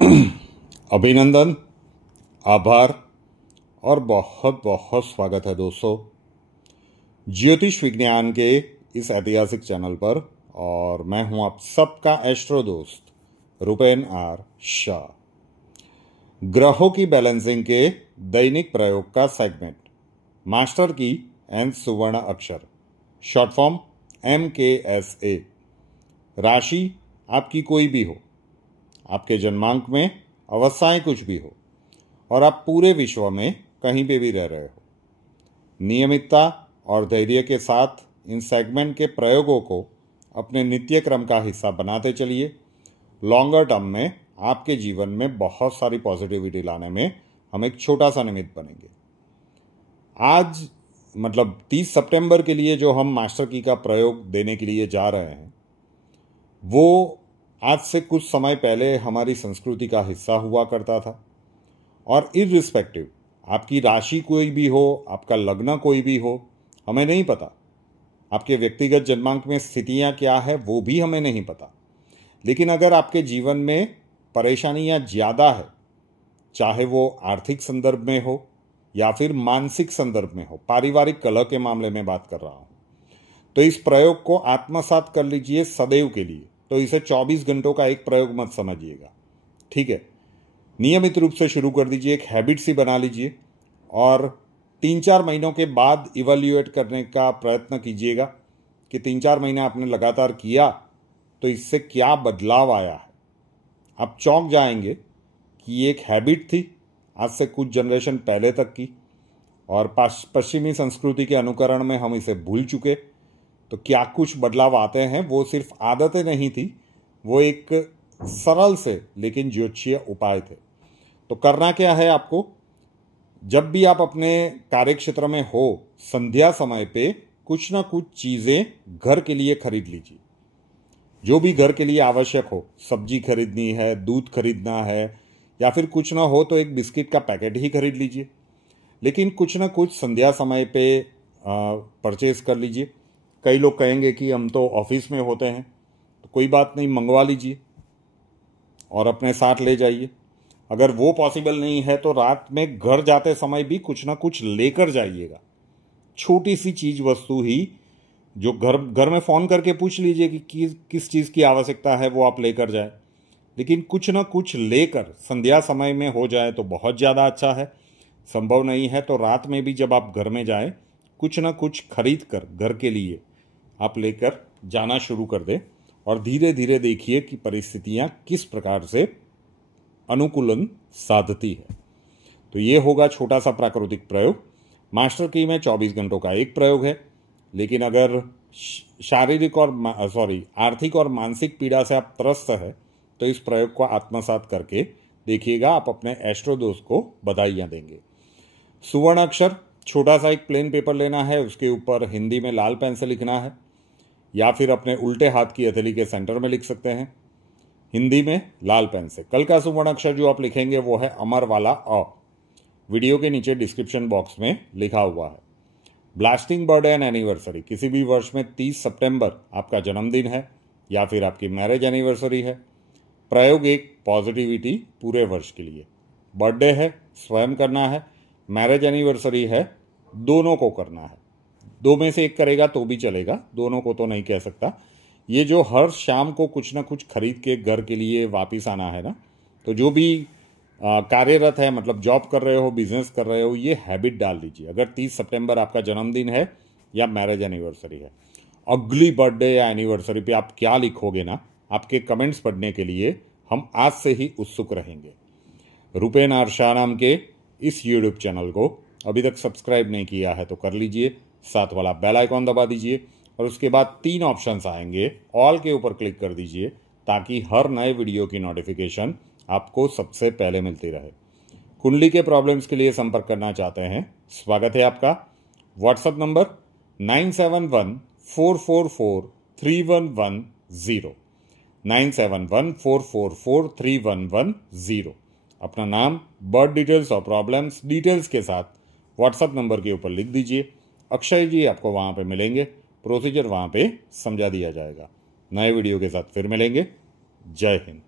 अभिनंदन, आभार और बहुत बहुत स्वागत है दोस्तों ज्योतिष विज्ञान के इस ऐतिहासिक चैनल पर। और मैं हूं आप सबका एस्ट्रो दोस्त रुपेन आर शाह। ग्रहों की बैलेंसिंग के दैनिक प्रयोग का सेगमेंट मास्टर की एंड सुवर्ण अक्षर शॉर्ट फॉर्म MKSA। राशि आपकी कोई भी हो, आपके जन्मांक में अवस्थाएं कुछ भी हो और आप पूरे विश्व में कहीं पे भी रह रहे हो, नियमितता और धैर्य के साथ इन सेगमेंट के प्रयोगों को अपने नित्य क्रम का हिस्सा बनाते चलिए। लॉन्गर टर्म में आपके जीवन में बहुत सारी पॉजिटिविटी लाने में हम एक छोटा सा निमित्त बनेंगे। आज मतलब 30 सितंबर के लिए जो हम मास्टर की का प्रयोग देने के लिए जा रहे हैं वो आज से कुछ समय पहले हमारी संस्कृति का हिस्सा हुआ करता था। और इररिस्पेक्टिव आपकी राशि कोई भी हो, आपका लग्न कोई भी हो, हमें नहीं पता, आपके व्यक्तिगत जन्मांक में स्थितियां क्या है वो भी हमें नहीं पता। लेकिन अगर आपके जीवन में परेशानियां ज़्यादा है, चाहे वो आर्थिक संदर्भ में हो या फिर मानसिक संदर्भ में हो, पारिवारिक कलह के मामले में बात कर रहा हूं, तो इस प्रयोग को आत्मसात कर लीजिए सदैव के लिए। तो इसे 24 घंटों का एक प्रयोग मत समझिएगा, ठीक है। नियमित रूप से शुरू कर दीजिए, एक हैबिट सी बना लीजिए और 3-4 महीनों के बाद इवैल्यूएट करने का प्रयत्न कीजिएगा कि 3-4 महीने आपने लगातार किया तो इससे क्या बदलाव आया है। आप चौंक जाएंगे कि ये एक हैबिट थी आज से कुछ जनरेशन पहले तक की, और पश्चिमी संस्कृति के अनुकरण में हम इसे भूल चुके। तो क्या कुछ बदलाव आते हैं, वो सिर्फ आदतें नहीं थी, वो एक सरल से लेकिन ज्योतिषीय उपाय थे। तो करना क्या है आपको, जब भी आप अपने कार्य क्षेत्र में हो, संध्या समय पे कुछ ना कुछ चीज़ें घर के लिए खरीद लीजिए। जो भी घर के लिए आवश्यक हो, सब्जी खरीदनी है, दूध खरीदना है, या फिर कुछ ना हो तो एक बिस्किट का पैकेट ही खरीद लीजिए, लेकिन कुछ ना कुछ संध्या समय पे परचेज कर लीजिए। कई लोग कहेंगे कि हम तो ऑफिस में होते हैं, तो कोई बात नहीं, मंगवा लीजिए और अपने साथ ले जाइए। अगर वो पॉसिबल नहीं है तो रात में घर जाते समय भी कुछ ना कुछ लेकर जाइएगा। छोटी सी चीज वस्तु ही जो घर में फ़ोन करके पूछ लीजिए कि किस चीज़ की आवश्यकता है, वो आप लेकर जाए। लेकिन कुछ ना कुछ लेकर संध्या समय में हो जाए तो बहुत ज़्यादा अच्छा है। संभव नहीं है तो रात में भी जब आप घर में जाएं, कुछ ना कुछ खरीद कर घर के लिए आप लेकर जाना शुरू कर दें और धीरे धीरे देखिए कि परिस्थितियां किस प्रकार से अनुकूलन साधती है। तो ये होगा छोटा सा प्राकृतिक प्रयोग। मास्टर की में 24 घंटों का एक प्रयोग है, लेकिन अगर शारीरिक और आर्थिक और मानसिक पीड़ा से आप त्रस्त है तो इस प्रयोग को आत्मसात करके देखिएगा, आप अपने एस्ट्रो दोस्त को बधाइयाँ देंगे। सुवर्ण अक्षर छोटा सा एक प्लेन पेपर लेना है, उसके ऊपर हिंदी में लाल पेन से लिखना है, या फिर अपने उल्टे हाथ की हथेली के सेंटर में लिख सकते हैं हिंदी में लाल पेन से। कल का सुवर्ण अक्षर जो आप लिखेंगे वो है अमर वाला अ। वीडियो के नीचे डिस्क्रिप्शन बॉक्स में लिखा हुआ है। ब्लास्टिंग बर्थडे एंड एनिवर्सरी, किसी भी वर्ष में 30 सितंबर आपका जन्मदिन है या फिर आपकी मैरिज एनिवर्सरी है। प्रयोग एक पॉजिटिविटी पूरे वर्ष के लिए। बर्थडे है स्वयं करना है, मैरिज एनिवर्सरी है दोनों को करना है। दो में से एक करेगा तो भी चलेगा, दोनों को तो नहीं कह सकता। ये जो हर शाम को कुछ ना कुछ खरीद के घर के लिए वापस आना है ना, तो जो भी कार्यरत है, मतलब जॉब कर रहे हो, बिजनेस कर रहे हो, ये हैबिट डाल लीजिए। अगर 30 सितंबर आपका जन्मदिन है या मैरिज एनिवर्सरी है, अगली बर्थडे या एनिवर्सरी पे आप क्या लिखोगे ना, आपके कमेंट्स पढ़ने के लिए हम आज से ही उत्सुक रहेंगे। रुपेन आर शाह नाम के इस यूट्यूब चैनल को अभी तक सब्सक्राइब नहीं किया है तो कर लीजिए, साथ वाला बेल आइकॉन दबा दीजिए और उसके बाद 3 ऑप्शंस आएंगे, ऑल के ऊपर क्लिक कर दीजिए ताकि हर नए वीडियो की नोटिफिकेशन आपको सबसे पहले मिलती रहे। कुंडली के प्रॉब्लम्स के लिए संपर्क करना चाहते हैं, स्वागत है आपका। WhatsApp number 9714443110 9714443110। अपना नाम, बर्थ डिटेल्स और प्रॉब्लम्स डिटेल्स के साथ व्हाट्सएप नंबर के ऊपर लिख दीजिए। अक्षय जी आपको वहाँ पे मिलेंगे, प्रोसीजर वहाँ पे समझा दिया जाएगा। नए वीडियो के साथ फिर मिलेंगे। जय हिंद।